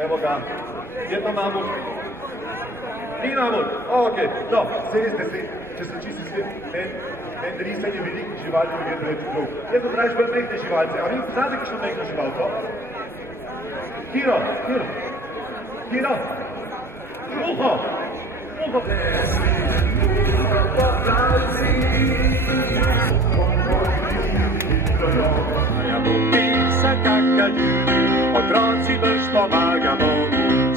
Evo ga, je to namor? Ni namor? Okej, no, sedite si, če se čisti svet, ne risanje velikih živali, ne vedno reči prav. Jaz bom raje bolj mehne živalce, a vi poznate kakšno mehno živalco? Kiro? Uho! Otroci brž pomagamo,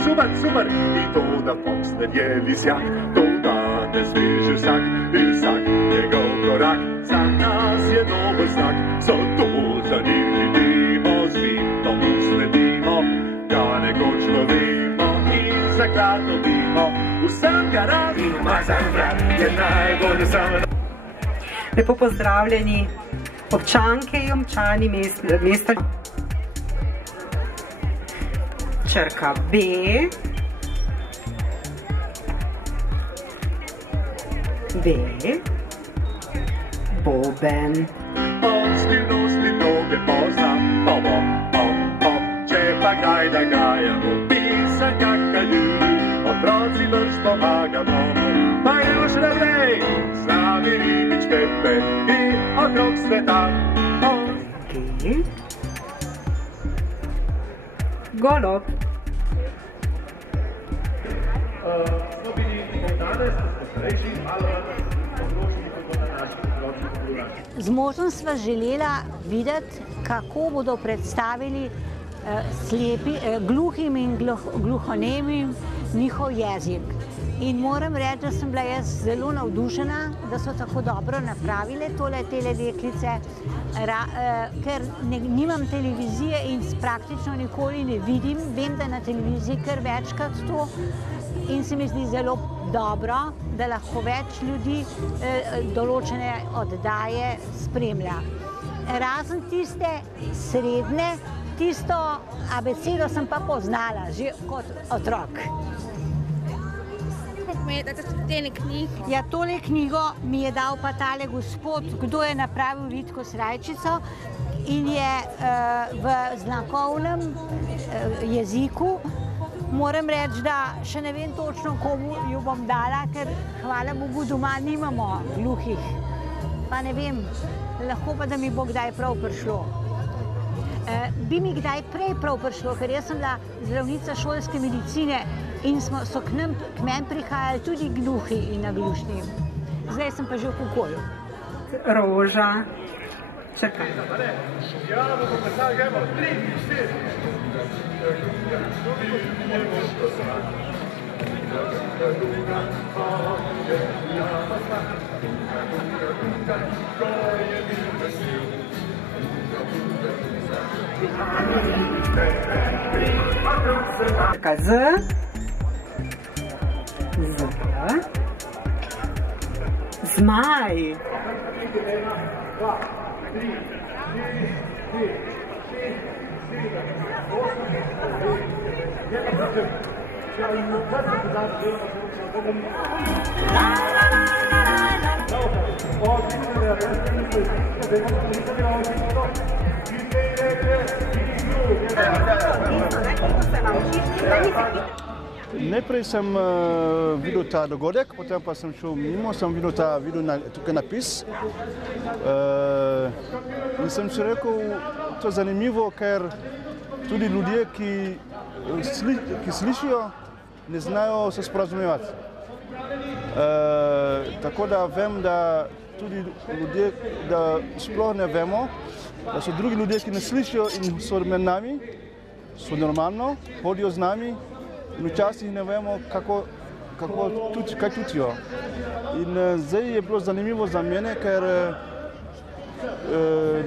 super, in to, da posle je visjak, to danes veže vsak njegov korak, za nas je dober znak, zato za njim hitimo, zvitom sledimo, da nekoč lovimo in zaklad dobimo, vsem garant ima zaklad, je najbolj samo. Lepo pozdravljeni občanke in občani mesta. Črka B. Boben. Skrivnosti noge poznam, če pa kdaj dogajamo, pisan kaka ljudi, otroci brž pomagamo, pa još naprej, z nami ribič Pepe in okrog sveta. Golob. Smo bili danes, smo starejši, malo odločili, kako na naših otrocih programi. Z možem sva želela videti, kako bodo predstavili gluhim in gluhonemim njihov jezik. In moram reči, da sem bila jaz zelo navdušena, da so tako dobro napravile tele deklice, ker nimam televizije in praktično nikoli ne vidim. Vem, da na televiziji kar večkrat to in se mi zdi zelo dobro, da lahko več ljudi določene oddaje spremlja. Razen tiste srednje, tisto abecedo sem pa poznala že kot otrok. Ja, tole knjigo mi je dal pa tale gospod, kdo je napravil Vitko Srajčico in je v znakovnem jeziku. Moram reči, da še ne vem točno, komu jo bom dala, ker hvala Bogu doma nimamo gluhih. Pa ne vem, lahko pa, da mi bo kdaj prav prišlo. Bi mi kdaj prej prav prišlo, ker jaz sem bila zdravnica šolske medicine in so k meni prihajali tudi gluhi in naglušni. Zdaj sem pa že v pokoju. Roža. Čakaj. Ja, bomo predstavili, gremo, 3, 4. Črka Z. Z. Zmaj. Najprej sem videl ta dogodek, potem pa sem šel mimo, sem videl tukaj napis. In sem si rekel, to je zanimivo, ker tudi ljudje, ki slišijo, ne znajo se sporazumevati. Tako da vem, da tudi ljudje, da sploh ne vemo, da so drugi ljudje, ki ne slišijo in so med nami, so normalno, hodijo z nami in včasih ne vemo, kaj čutijo. In zdaj je bilo zanimivo za mene, ker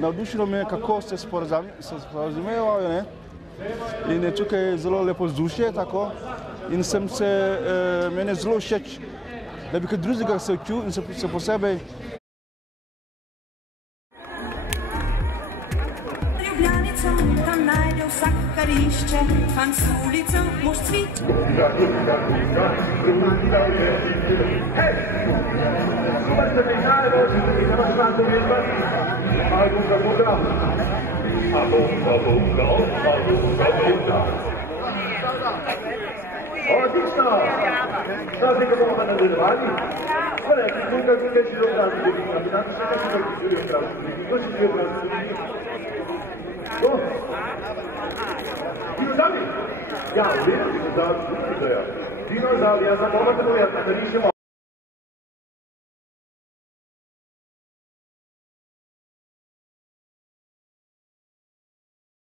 navdušilo me, kako se sporazumevajo. In je tukaj zelo lepo vzdušje, tako. In mene zelo všeč, da bi kaj drugega se učil in se posebej. Ljubljanica, tam najde vsak, kar išče, fant s ulico, mož cvit. Odlično! Zdaj se bomo pa nadaljevali. Tukaj si dobro razumeli. Danes se nekaj želijo praviti. To si želijo praviti. To? Dinozavri? Ja, v redu, dinozavri. Dinozavri, ja, zapomnite povedati, da rišemo.